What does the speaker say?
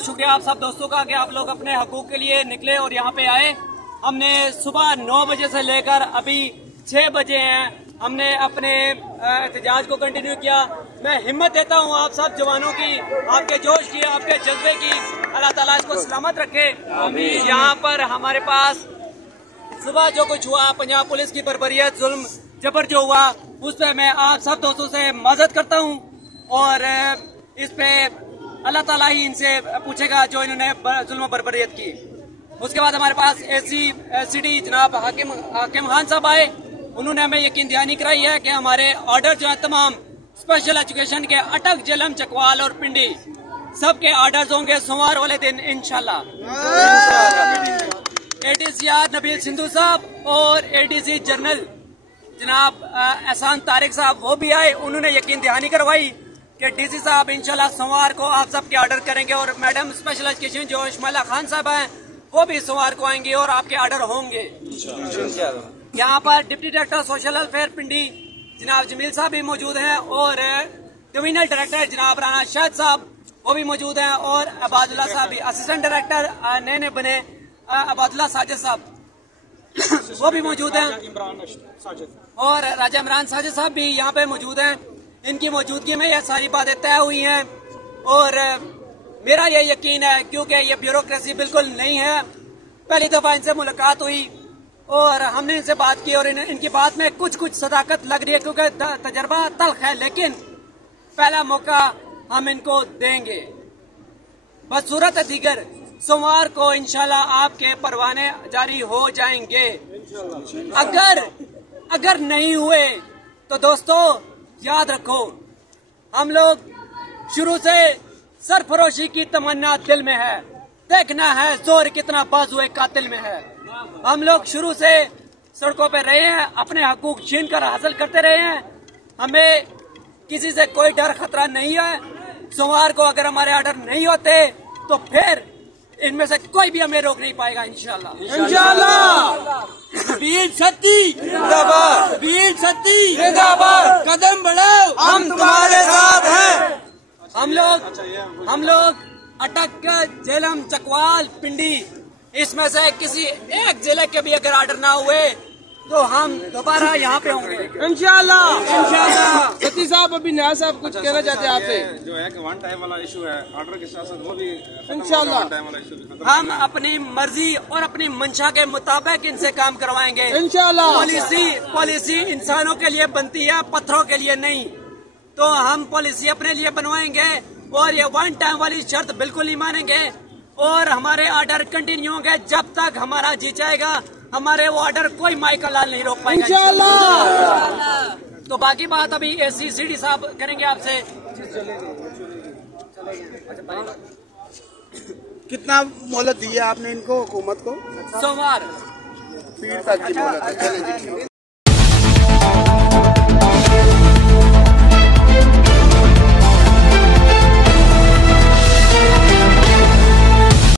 बहुत शुक्रिया आप सब दोस्तों का कि आप लोग अपने हकूक के लिए निकले और यहाँ पे आए। हमने सुबह 9 बजे से लेकर अभी 6 बजे हैं, हमने अपने एहतजाज को कंटिन्यू किया। मैं हिम्मत देता हूँ आप सब जवानों की, आपके जोश की, आपके जज्बे की, अल्लाह ताला इसको सलामत रखे। यहाँ पर हमारे पास सुबह जो कुछ हुआ, पंजाब पुलिस की बर्बरियत, जुल्म जबर जो हुआ, उस पर मैं आप सब दोस्तों से माजरत करता हूँ और इस पे अल्लाह ताला ही इनसे पूछेगा जो इन्होंने जुल्म बर्बरियत की। उसके बाद हमारे पास एसीडी जनाब हाकिम खान साहब आए, उन्होंने हमें यकीन दहानी कराई है कि हमारे ऑर्डर जो है तमाम स्पेशल एजुकेशन के अटक, झेलम, चकवाल और पिंडी सबके ऑर्डर्स होंगे सोमवार वाले दिन इंशाल्लाह। ADCR नबील सिंधु साहब और ADC जनरल जनाब एहसान तारिक साहब वो भी आए, उन्होंने यकीन दहानी करवाई कि DC साहब इंशाल्लाह सोमवार को आप सबके ऑर्डर करेंगे और मैडम स्पेशल एजुकेशन जो इस्माइला खान साहब हैं वो भी सोमवार को आएंगे और आपके ऑर्डर होंगे। यहाँ पर डिप्टी डायरेक्टर सोशल वेलफेयर पिंडी जनाब जमील साहब भी मौजूद हैं और डिविजनल डायरेक्टर जनाब राना शाहिद साहब वो भी मौजूद हैं और अबादुल्ला साहब भी, असिस्टेंट डायरेक्टर नए बने अबादुल्ला साजिद साहब वो भी मौजूद हैं और राजा इमरान साजिद साहब भी यहाँ पे मौजूद हैं। इनकी मौजूदगी में यह सारी बातें तय हुई हैं और मेरा ये यकीन है क्योंकि ये ब्यूरोक्रेसी बिल्कुल नहीं है। पहली दफा इनसे मुलाकात हुई और हमने इनसे बात की और इनकी बात में कुछ सदाकत लग रही है क्योंकि तजर्बा तल्ख है, लेकिन पहला मौका हम इनको देंगे। बस सूरत दीगर सोमवार को इंशाल्लाह आपके परवाने जारी हो जाएंगे। अगर नहीं हुए तो दोस्तों याद रखो, हम लोग शुरू से सरफरोशी की तमन्ना दिल में है, देखना है जोर कितना बाजुए कातिल में है। हम लोग शुरू से सड़कों पे रहे हैं, अपने हकूक छीन कर हासिल करते रहे हैं, हमें किसी से कोई डर खतरा नहीं है। सोमवार को अगर हमारे ऑर्डर नहीं होते तो फिर इनमें से कोई भी हमें रोक नहीं पाएगा इंशाल्लाह। वीर सती जिंदाबाद, वीर सती जिंदाबाद, कदम बढ़ाओ हम तुम्हारे साथ हैं। हम लोग अटक, झेलम, चकवाल, पिंडी इसमें से किसी एक जिले के भी अगर ऑर्डर ना हुए तो हम दोबारा यहाँ पे होंगे इंशाल्लाह। सती साहब अभी न्याय साहब कुछ कहना चाहते हैं आपसे? जो है कि वन टाइम वाला इशू है ऑर्डर के साथ साथ वो भी इंशाल्लाह हम अपनी मर्जी और अपनी मंशा के मुताबिक इनसे काम करवाएंगे इंशाल्लाह। पॉलिसी इंसानों के लिए बनती है, पत्थरों के लिए नहीं। तो हम पॉलिसी अपने लिए बनवाएंगे और ये वन टाइम वाली शर्त बिल्कुल नहीं मानेंगे और हमारे ऑर्डर कंटिन्यू होंगे जब तक हमारा जी चाहेगा। हमारे वो ऑर्डर कोई माइका लाल नहीं रोक पाएगा इंशाल्लाह। तो बाकी बात अभी ACD साहब करेंगे आपसे। कितना मोहलत दी है आपने इनको हुकूमत को? सोमवार पीर तक की मोहलत है।